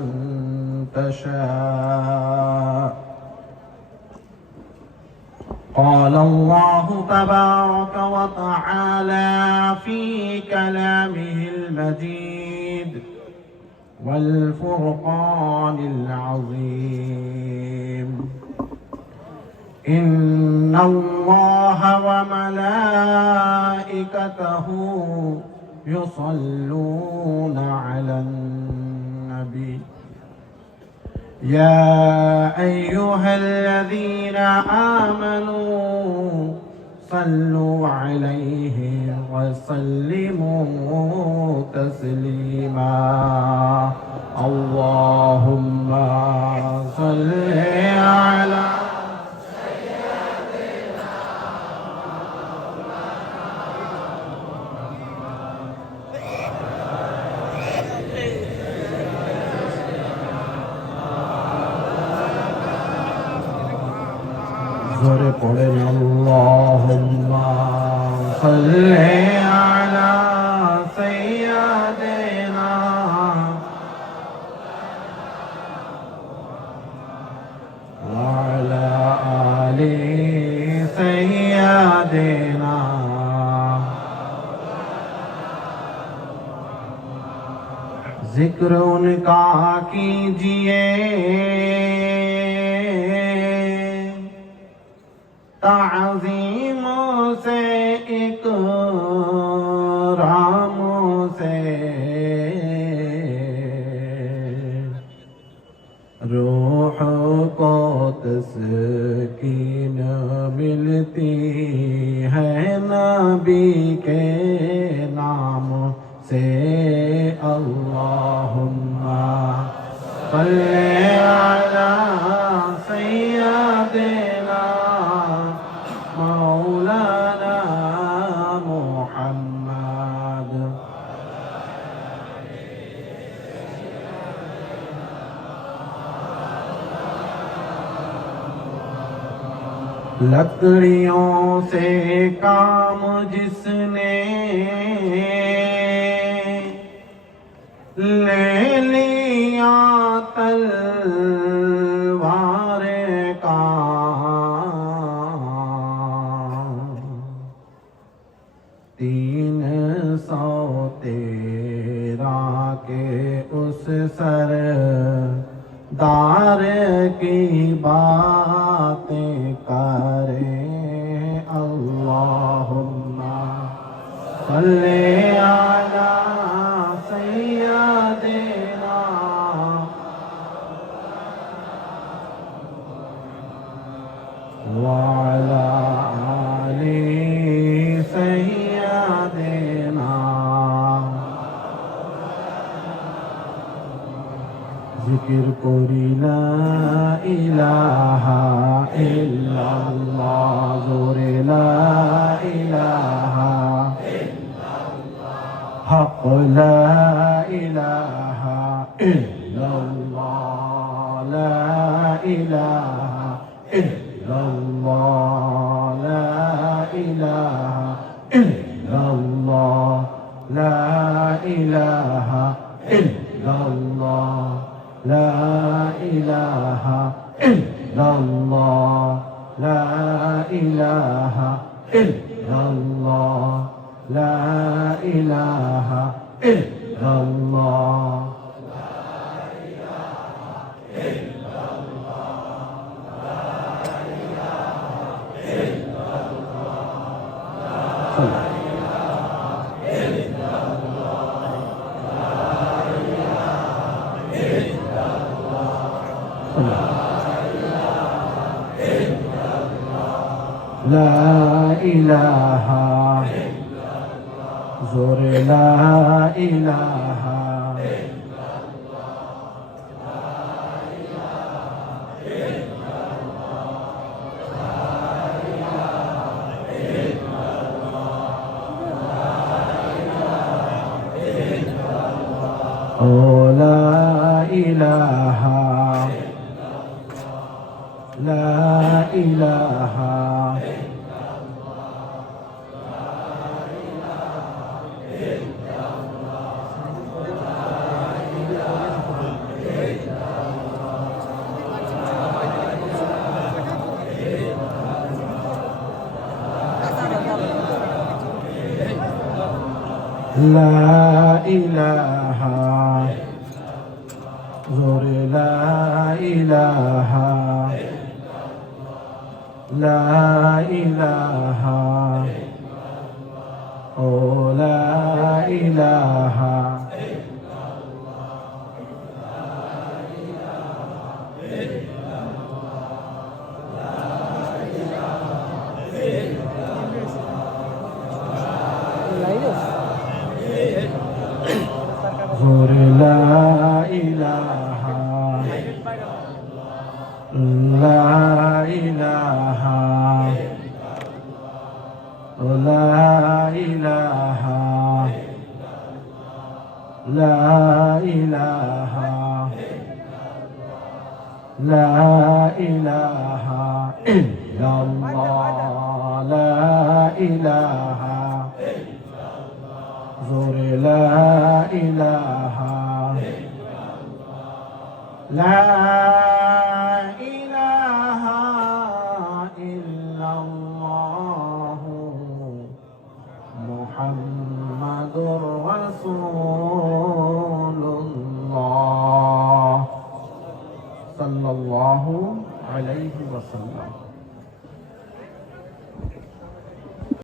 من تشاء. قال الله تبارك وتعالى في كلامه المجيد والفرقان العظيم: إن الله وملائكته يصلون على النبي يا أيها الذين آمنوا صلوا عليه وسلموا تسليما. اللهم صل على زورے پڑھیں اللہم صل علی سیدنا وعلی آل سیدنا. ذکر ان کا کیجئے تعظیم سے اکرام سے، روح کو تسکین ملتی ہے نبی کے نام سے. اللہم صلی علی سیدنا مولانا محمد. لکڑیوں سے کام جس نے لے لیا تلوار کا، تین سو تیرہ کے اس سردار کی باتیں کرے. اللہم صلی علی سیدنا وعلی آل سیدنا. ذکر کری لا الہ الا اللہ، زور لا الہ حق لا الہ الا اللہ، لا الہ الا اللہ، لا الہ الا اللہ، لا الہ الا اللہ، لا الہ الا اللہ، لا الہ الا اللہ، لا الہ الا اللہ. لا الہ زور لا الہ لا الہ لا الہ لا إله زور لا إله لا إله أو لا إله زور لا إله لا إله لا إله لا إله لا إله إلا الله لا إله زور لا إله لا إله إلا الله محمد رسول الله صلى الله عليه وسلم